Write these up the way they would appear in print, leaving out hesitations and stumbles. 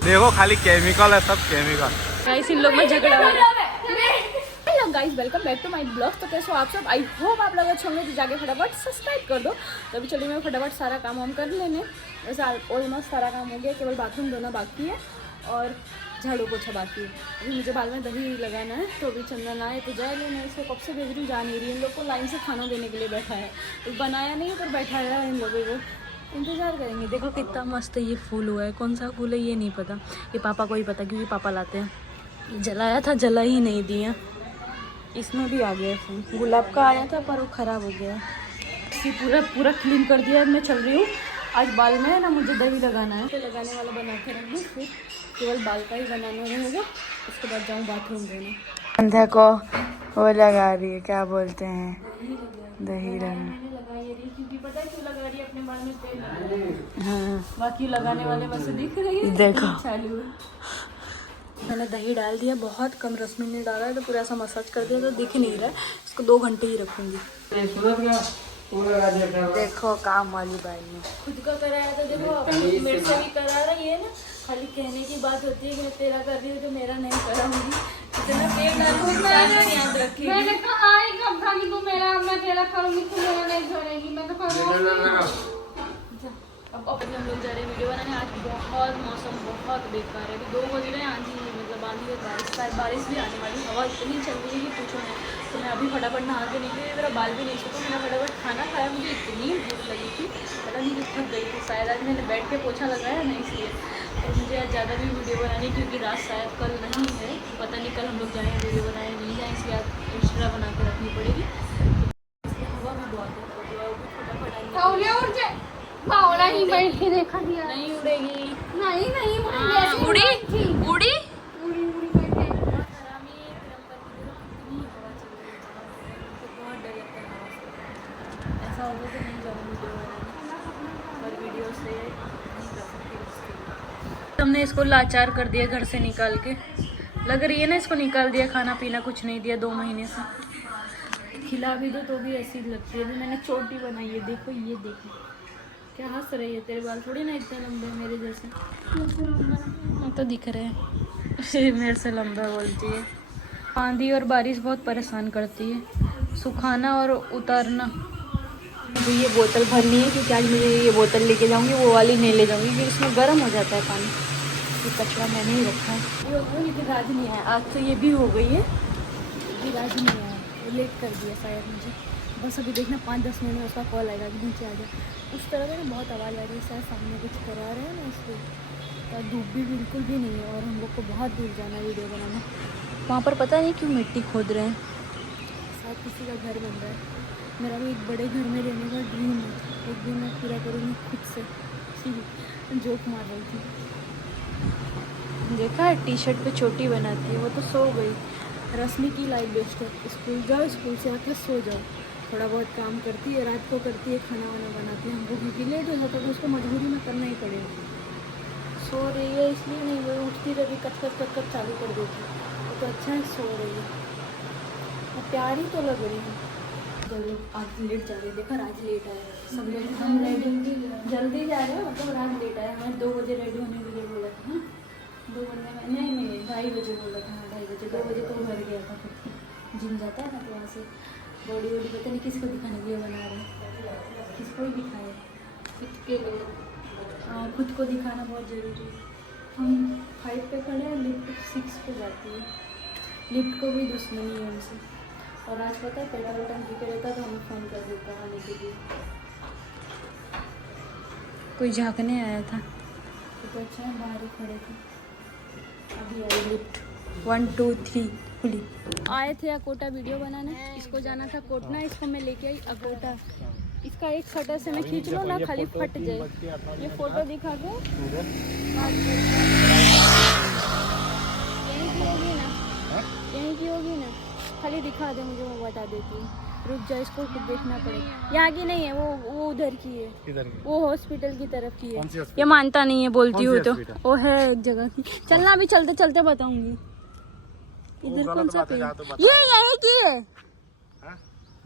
देखो खाली केमिकल है, सब केमिकल। गाइस इन लोग में झगड़ा हो रहा है। Hello guys, welcome back to my blog. तो कैसे हो आप सब? आई होप आप लोग अच्छे होंगे। तो जाके फटाफट सब्सक्राइब कर दो। तो अभी चलिए मैं फटाफट सारा काम वाम कर लेने। वैसे ऑलमोस्ट सारा काम हो गया, केवल बाथरूम धोना बाकी है और झाड़ू पोछा बाकी है। अभी मुझे बाल में दही लगाना है, तो अभी चंदन आए तो जाए लेने। इसको कब से भेज रही हूँ, जा नहीं रही। इन लोग को लाइन से खाना देने के लिए बैठा है, तो बनाया नहीं पर बैठा है। इन लोगों को इंतज़ार करेंगे। देखो कितना मस्त ये फूल हुआ है। कौन सा फूल है ये नहीं पता, ये पापा को ही पता क्योंकि पापा लाते हैं। जलाया था, जला ही नहीं दिया। इसमें भी आ गया फूल, गुलाब का आया था पर वो ख़राब हो गया। इसी पूरा क्लीन कर दिया। मैं चल रही हूँ, आज बाल में है ना मुझे दही लगाना है, तो लगाने वाला बना के रख दूँ। फिर केवल बाल का ही बनाना रहेगा, उसके बाद जाऊँ बाथरूम धोने। संध्या को वो लगा रही है, क्या बोलते हैं, दही लगा। मैंने लगाई रही क्योंकि पता है क्यों लगा रही है, अपने बाल में तेल। हाँ बाकी लगाने वाले में से दिख रही है, देखो चालू है। मैंने दही डाल दिया, बहुत कम, रसमी ने डाला है, तो पूरा ऐसा मसाज कर दिया, तो दिख नहीं रहा है। इसको 2 घंटे ही रखूँगी। देखो काम वाली बाई ने खुद का कराया तो देखो, मेरे से भी करा रही है ना। खाली कहने की बात होती है कि मैं तेरा कर रही हूँ तो मेरा नहीं कराऊंगी। इतना पेड़ डालूंगी, याद रखिए। मैंने कहा आई कब था कि तू मेरा, मैं तेरा करूंगी, तू मेरा नहीं करेगी। मैं तो करूंगी। अब अपने हम लोग जा रहे हैं वीडियो बनाने। आज बहुत मौसम बहुत बेकार है। अभी 2 बज रहे हैं, आंधी मतलब आंधी और बारिश भी आने वाली। हवा इतनी चल रही है कि पूछो नहीं। तो मैं अभी फटाफट नहा के निकली, मेरा बाल भी नहीं सूखा। मैंने फटाफट खाना खाया, मुझे इतनी भूख लगी थी, पता नहीं कि थक गई थी शायद। आज मैंने बैठ के पोछा लगाया ना, इसलिए। और मुझे आज ज़्यादा भी वीडियो बनानी, क्योंकि रात शायद कल नहीं है, पता नहीं कल हम लोग जाएँ वीडियो बनाए नहीं जाएँ, इसलिए आज एक्स्ट्रा बना के रखनी पड़ेगी। हवा भी बहुत है, तो फटाफट पावला ही बैठ के देखा दिया। नहीं उड़ेगी। नहीं उड़ी उड़ी उड़ी बैठे। ऐसा होगा तो नहीं जाऊँ वीडियो बनाने, और वीडियो से नहीं कर सकती। हमने इसको लाचार कर दिया घर से निकाल के। लग रही है ना, इसको निकाल दिया, खाना पीना कुछ नहीं दिया 2 महीने से। खिला भी दो तो भी ऐसी लगती है। अभी मैंने चोटी बनाई है, देखो ये देखो क्या हंस रही है। तेरे बाल थोड़ी ना इतने लंबे मेरे जैसे, तो दिख रहे हैं। मेरे से लंबा बोलती है। आंधी और बारिश बहुत परेशान करती है, सुखाना और उतारना। मुझे ये बोतल भरनी है, क्योंकि आज मुझे ये बोतल लेके जाऊंगी, वो वाली नहीं ले जाऊंगी क्योंकि इसमें गर्म हो जाता है पानी। ये कचरा मैंने ही रखा है। लेकिन राज नहीं आया आज, तो ये भी हो गई है। अभी राज नहीं आया, वो लेट कर दिया शायद मुझे। बस अभी देखना 5-10 मिनट में उसका कॉल आएगा कि नीचे आ जाए। उस तरह से ना बहुत आवाज़ आ रही है, शायद सामने कुछ करा रहे हैं ना, इसलिए। तो धूप भी बिल्कुल भी नहीं है, और हम लोग को बहुत दूर जाना है वीडियो बनाना। वहाँ पर पता नहीं क्यों मिट्टी खोद रहे हैं, शायद किसी का घर बन रहा है। मेरा भी एक बड़े घर में रहने का ड्रीम है, एक दिन मैं पूरा करूँगी खुद से। जोक मार रही थी, देखा है टी-शर्ट पे चोटी बनाती है। वो तो सो गई। रश्मि की लाइफ बेस्ट है, स्कूल जाओ, स्कूल से आकर सो जाओ, थोड़ा बहुत काम करती है, रात को करती है, खाना वाना बनाती है। हमको क्योंकि लेट हो जाता है तो उसको मजबूरी में करना ही पड़ेगा। सो रही है इसलिए नहीं, वो उठती रही कट चालू कर देती। वो तो अच्छा है, सो रही है, और प्यारी तो लग रही है। चलो आज लेट जा रही है, देखा राज लेट आया। सब लोग हम रेडी जल्दी जा रहे हैं, मतलब राज लेट आया। हमें 2 बजे रेडी होने के लिए बोला था। 2 बजे में नहीं 2:30 बजे बोला था। 2:30 बजे 2 बजे तो घर गया था, खुद जिम जाता है ना, तो वहाँ से बॉडी वॉडी पता नहीं किसको दिखाने के लिए बना रहे हैं, किसको ही दिखाए खुद के लिए। खुद को दिखाना बहुत ज़रूरी है। हम 5 पे खड़े हैं, लिफ्ट 6 पे जाती है। लिफ्ट को भी दुश्मनी है हमसे। और आज पता है पेट्रोल टंकी पे रहता तो हमें फ़ोन कर देता आने के लिए। कोई झाँकने आया था, तो अच्छा है बाहर ही खड़े थे। अभी आई लिफ्ट 1 2 3 खुली। आए थे अकोटा वीडियो बनाने, इसको जाना था कोटना, इसको मैं लेके आई अकोटा। इसका एक शटर से मैं खींच लो ना, खाली फट जाए। ये फोटो दिखा दो, यहीं की होगी ना, खाली दिखा दे मुझे, मैं बता देती हूँ। रुक जा, इसको खुद देखना पड़ेगा। यहाँ की नहीं है, वो उधर की है, वो हॉस्पिटल की तरफ की है। ये मानता नहीं है, बोलती हूँ तो वो है एक जगह की। चलना, अभी चलते चलते बताऊंगी। इधर कौन सा पेड़? ये यही की है।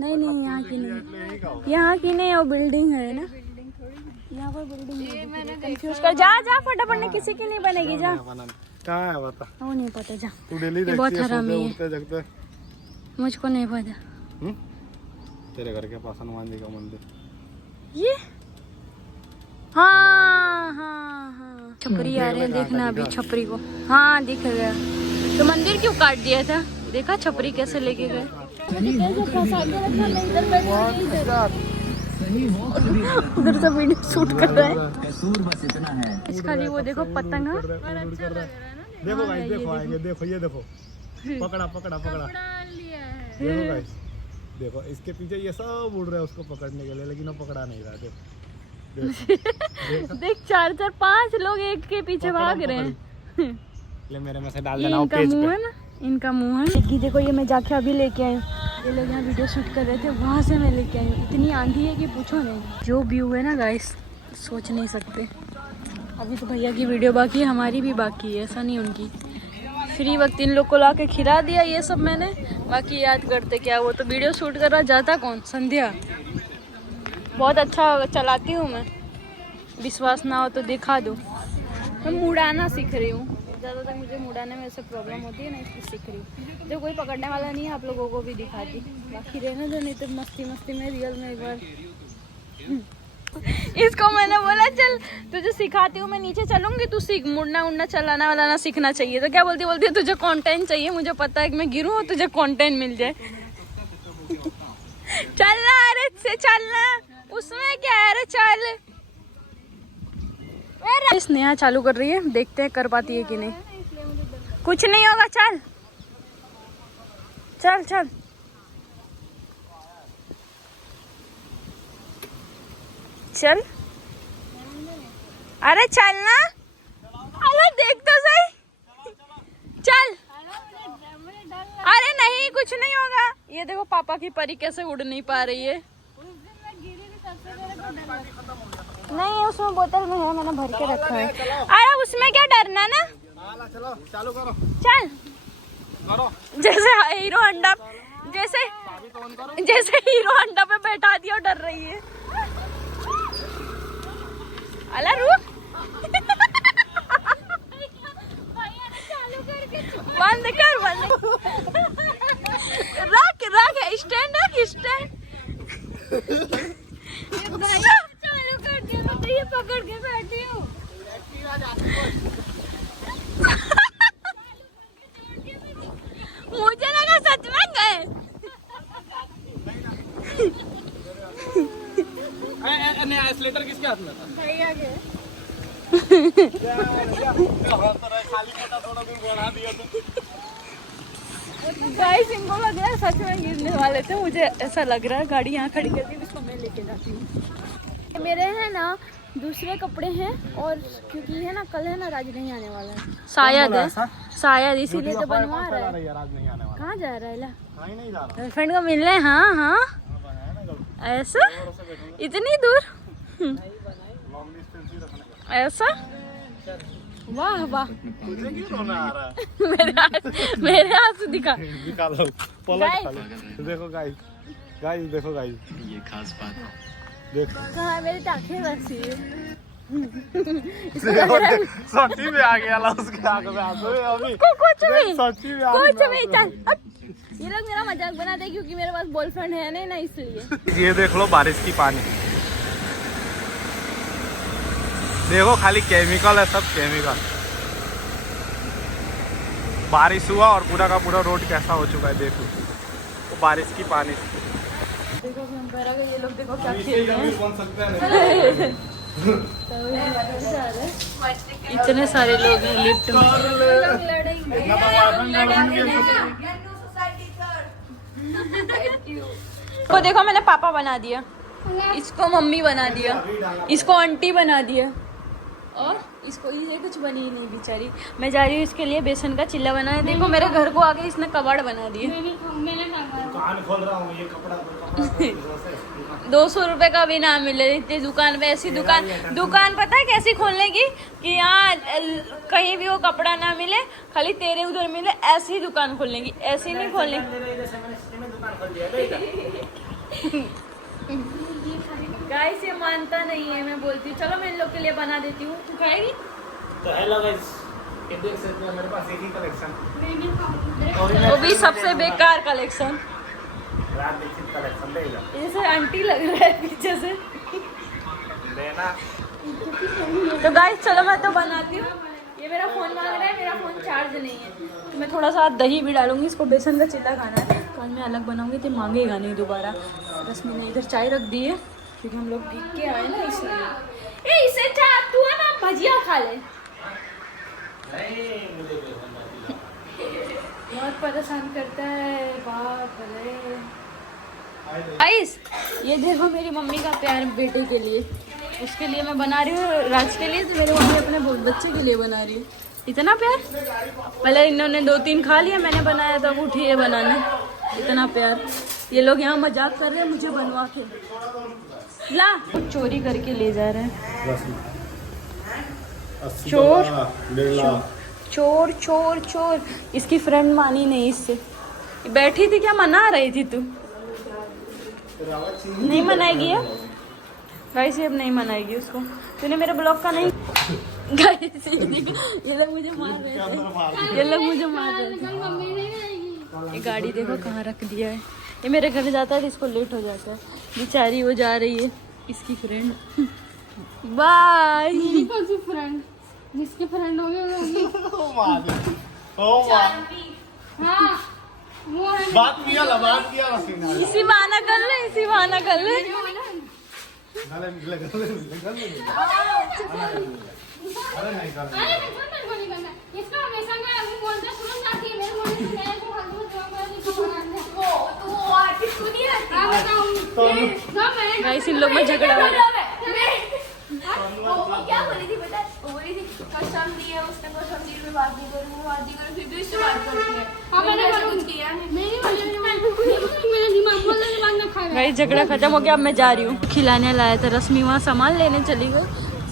नहीं यहाँ की नहीं, यहाँ की नहीं, वो बिल्डिंग है ना, यहाँ पर बिल्डिंग कंफ्यूज कर जा जा फटाफट नहीं किसी की नहीं बनेगी जा कहाँ है बता वो नहीं पता जा तू डेली ये बहुत देखती है हरामी सोते है उठते जगते मुझको नहीं पता तेरे घर के पास हनुमान जी का मंदिर ये हाँ हाँ हाँ छपरी आ रहे हैं देखना अभी छपरी को हाँ दिख गया तो मंदिर क्यों काट दिया था देखा छपरी कैसे लेके गए उधर से वीडियो शूट कर रहे हैं इस खाली वो देखो पतंग देखो गाइस देखो आएंगे देखो ये देखो पकड़ा पकड़ा पकड़ा देखो गाइस देखो इसके पीछे ये सब उड़ रहे हैं उसको पकड़ने के लिए लेकिन वो पकड़ा नहीं रहा देख 4-5 लोग एक के पीछे भाग रहे हैं ले मेरे में से डाल देना इनका मुंह है ना इनका मुंह है देखिए देखो ये मैं जाके अभी लेके आई हूँ ये लोग यहाँ वीडियो शूट कर रहे थे वहाँ से मैं लेके आई हूँ इतनी आंधी है कि पूछो नहीं जो व्यू है ना गाइस सोच नहीं सकते अभी तो भैया की वीडियो बाकी है हमारी भी बाकी है ऐसा नहीं उनकी फ्री वक्त इन लोग को ला के खिला दिया ये सब मैंने बाकी याद करते क्या वो तो वीडियो शूट कर रहा जाता कौन संध्या बहुत अच्छा चलाती हूँ मैं विश्वास ना हो तो दिखा दो मैं मुड़ाना सीख रही हूँ ज़्यादातर मुझे मुड़ाने में ऐसे प्रॉब्लम होती है ना इसलिए सीख रही हूँ जो कोई पकड़ने वाला नहीं है आप लोगों को भी दिखाती बाकी रहना जो नहीं तो मस्ती मस्ती में रियल में एक बार इसको मैंने बोला चल तुझे सिखाती हूँ मैं नीचे चलूंगी तू सीख मुड़ना उड़ना चलाना वालाना सीखना चाहिए तो क्या बोलती बोलती है तुझे कंटेंट चाहिए मुझे पता है कि मैं गिरूँ और तुझे कंटेंट मिल जाए चलना अरे से चलना उसमें क्या है अरे चल स्नेहा चालू कर रही है देखते हैं कर पाती है कि नहीं कुछ नहीं होगा चल चल चल चल अरे चल ना अरे देख तो सही चल अरे नहीं कुछ नहीं होगा ये देखो पापा की परी कैसे उड़ नहीं पा रही है नहीं उसमें बोतल में है मैंने भर के रखा है अरे उसमें क्या डरना ना चलो चालू करो चल करो जैसे हीरो अंडा जैसे हीरो अंडा पे बैठा दिया और डर रही है अला रुक बंद कर रख स्टैंड रख स्टैंड चालू कर दिया मैं तो ये पकड़ के बैठी हूँ मुझे लगा सच में गए स्लेटर किसके हाथ में था भैया के गाइस इनको लग रहा है सच में गिरने वाले थे मुझे ऐसा लग रहा है गाड़ी यहाँ खड़ी करके इसको मैं लेके जाती हूँ मेरे हैं ना दूसरे कपड़े हैं और क्योंकि है ना कल है ना राज नहीं आने वाला है शायद इसीलिए तो बनवा रहा है कहाँ जा रहा है गर्लफ्रेंड को मिलने हाँ हाँ ऐसा इतनी दूर ऐसा वाह वाह मेरे हाथ से दिखा देखो गाइस गाइस देखो गाइस ये खास बात देखो कहाँ मेरी टाँखें बसी है सच्ची में आ गया उसके आगे में अभी कुछ भी चल ये लोग मेरा मजाक बनाते क्योंकि मेरे पास बॉयफ्रेंड है नहीं ना इसलिए ये देख लो बारिश की पानी देखो खाली केमिकल है सब केमिकल बारिश हुआ और पूरा का पूरा रोड कैसा हो चुका है देखो तो बारिश की पानी देखो ये लोग देखो क्या खेल रहे हैं बन सकते हैं इतने सारे लोग हैं लिफ्ट को देखो मैंने पापा बना दिया इसको मम्मी बना दिया इसको आंटी बना दिया और इसको ये कुछ बनी ही नहीं बेचारी मैं जा रही हूँ इसके लिए बेसन का चिल्ला बनाने देखो मेरे घर को आके इसने कबाड़ बना दिया दुकान खोल रहा हूँ ये कपड़ा 200 रुपए का भी ना मिले इतनी दुकान पे ऐसी दुकान पता है कैसी खोलने की कि यहाँ कहीं भी वो कपड़ा ना मिले खाली तेरे उधर मिले ऐसी दुकान खोलने की ऐसी नहीं खोलने गाइस ये मानता नहीं है, मैं बोलती हूँ चलो मैं इन लोग के लिए बना देती हूँ, तू खाएगी? तो हेलो गाइस, ये देख सकते हैं मेरे पास एक ही कलेक्शन, वो भी सबसे बेकार कलेक्शन, रात दीक्षित कलेक्शन देगा जैसे आंटी लग रहा है पीछे से। लेना। तो गाइस चलो मैं तो बनाती हूँ। ये मेरा फ़ोन मांग रहा है, मेरा फ़ोन चार्ज नहीं है, तो मैं थोड़ा सा दही भी डालूंगी। इसको बेसन का चिल्ला खाना है, कल मैं अलग बनाऊंगी तो मांगेगा नहीं दोबारा। रश्मि ने इधर चाय रख दी है क्योंकि हम लोग भीग के आए ना इसलिए। ए इसे चाय तू है ना भजिया खा ले। बहुत परेशान करता है, बाप रे। गाइस ये देखो मेरी मम्मी का प्यार बेटे के लिए, उसके लिए मैं बना रही हूँ, राज के लिए, तो मेरी मम्मी अपने बच्चे के लिए बना रही है। इतना प्यार, पहले इन्होंने 2-3 खा लिया, मैंने बनाया तब उठी है बनाने। इतना प्यार, ये लोग यहाँ मजाक कर रहे हैं मुझे बनवा के ला, कुछ चोरी करके ले जा रहे हैं। चोर चोर चोर चोर। इसकी फ्रेंड मानी नहीं इससे, बैठी थी क्या मना रही थी तू? नहीं मनाएगी है गाइस, ये अब नहीं मनाएगी उसको। तूने मेरे ब्लॉग का नहीं गाइस, ये लोग मुझे मार रहे थे, ये लोग मुझे मार रहे थे। ये गाड़ी देखो कहाँ रख दिया है, ये मेरे घर जाता है तो इसको लेट हो जाता है। बेचारी वो जा रही है, इसकी फ्रेंड। बाय। कौन सी फ्रेंड? जिसके फ्रेंड हो गए हाँ वो है। बात किया रसीना। इसी बहाना कर ले, इसी बहाना कर ले। अरे नहीं कर। अरे मेरे को नहीं करना, इसका हमेशा मैं अभी बोलता तुरंत आती है मेरे मुंह से, मेरे को फालतू तो वो आर्टिस्ट को नहीं रहती। हां बताऊं गाइस इन लोग में झगड़ा हो रहा है। वो क्या बोली थी पता है? वो बोली थी कसम दी है उसने, कसम दी मैं बात नहीं करूँ, वो बात नहीं करूँ, फिर भी उससे बात करती है। हां मैंने कुछ किया नहीं, मेरे दिमाग में खा गया। गाइस झगड़ा खत्म हो गया, अब मैं जा रही हूँ। खिलाने लाया था, रश्मि वहाँ सामान लेने चली गई,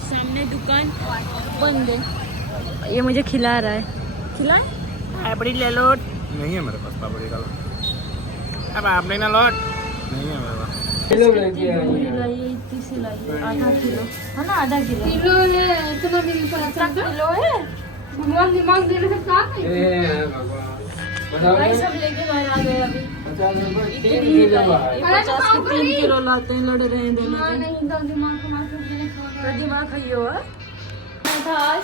सामने दुकान बंद है। ये मुझे खिला रहा है, खिलाए पापड़ी ले लो। नहीं है मेरे पास पापड़ी का लोट। अब आप नहीं ना लोट नहीं है मेरे पास। इतनी सी लाई, आधा किलो है ना, आधा किलो किलो है, इतना भी नहीं पता चलता। किलो है। भगवान दिमाग देने से काम है। भाई सब लेके बाहर आ गए अभी। इतनी ही लाई, ये 50 के 3 किलो लाते हैं, लड़ रहे हैं देने हां के। नहीं तो दिमाग को मार के तो दिमाग खाइयो है। मैं था आज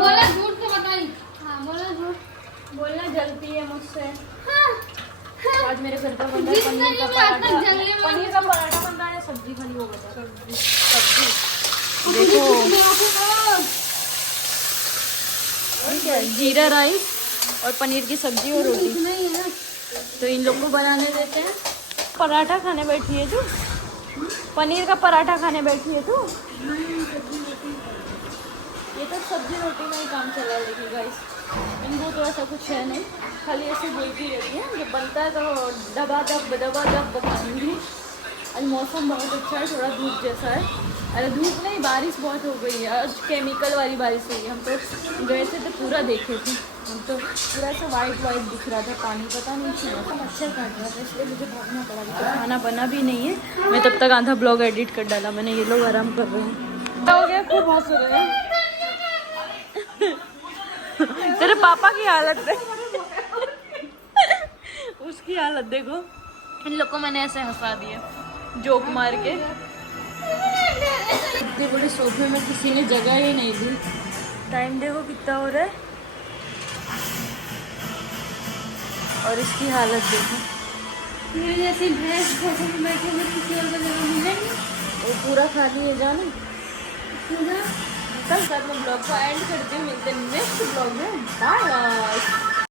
बोला झूठ तो बताई। हां बोला झूठ, बोलना जलती है मुझसे। हां आज मेरे घर का बन रहा है पनीर का पराठा, पनीर का पराठा बन रहा है, सब्जी खाली हो गया। सब्जी देखो, ठीक है, जीरा राइस और पनीर की सब्जी और रोटी। नहीं है तो इन लोग को बनाने देते हैं। पराठा खाने बैठी है तू, पनीर का पराठा खाने बैठी है तू। ये तो सब्जी रोटी में ही काम चला लेगी गाइस, इनको तो ऐसा कुछ है नहीं, खाली ऐसे बोलती रहती है। जब बनता है तो दबा दब बनाऊंगी। आज मौसम बहुत अच्छा है, थोड़ा धूप जैसा है। अरे धूप नहीं, बारिश बहुत हो गई है आज, केमिकल वाली बारिश हुई है। हम तो गए थे तो पूरा देखे थे, हम तो पूरा ऐसा वाइट दिख रहा था पानी, पता नहीं क्यों। मच्छर काट रहा था इसलिए मुझे भागना पड़ा। तो खाना बना भी नहीं है, मैं तब तक आधा ब्लॉग एडिट कर डाला मैंने। ये लोग आराम कर रहे हैं। हो गया, खूब हंस रहे हैं। तेरे पापा की हालत देख, उसकी हालत देखो। इन लोग को मैंने ऐसे हंसा दिया जोक मार के। इतने बड़े सोफे में किसी ने जगह ही नहीं दी। टाइम देखो कितना हो रहा है, और इसकी हालत देखो। मेरे जैसी भैंस जैसे में बैठे हुए किसी और को जगह मिलेगी। वो पूरा खाली है जाने। पूरा कल साथ में ब्लॉग को एंड करते हुए मिलते हैं नेक्स्ट ब्लॉग में। Bye bye.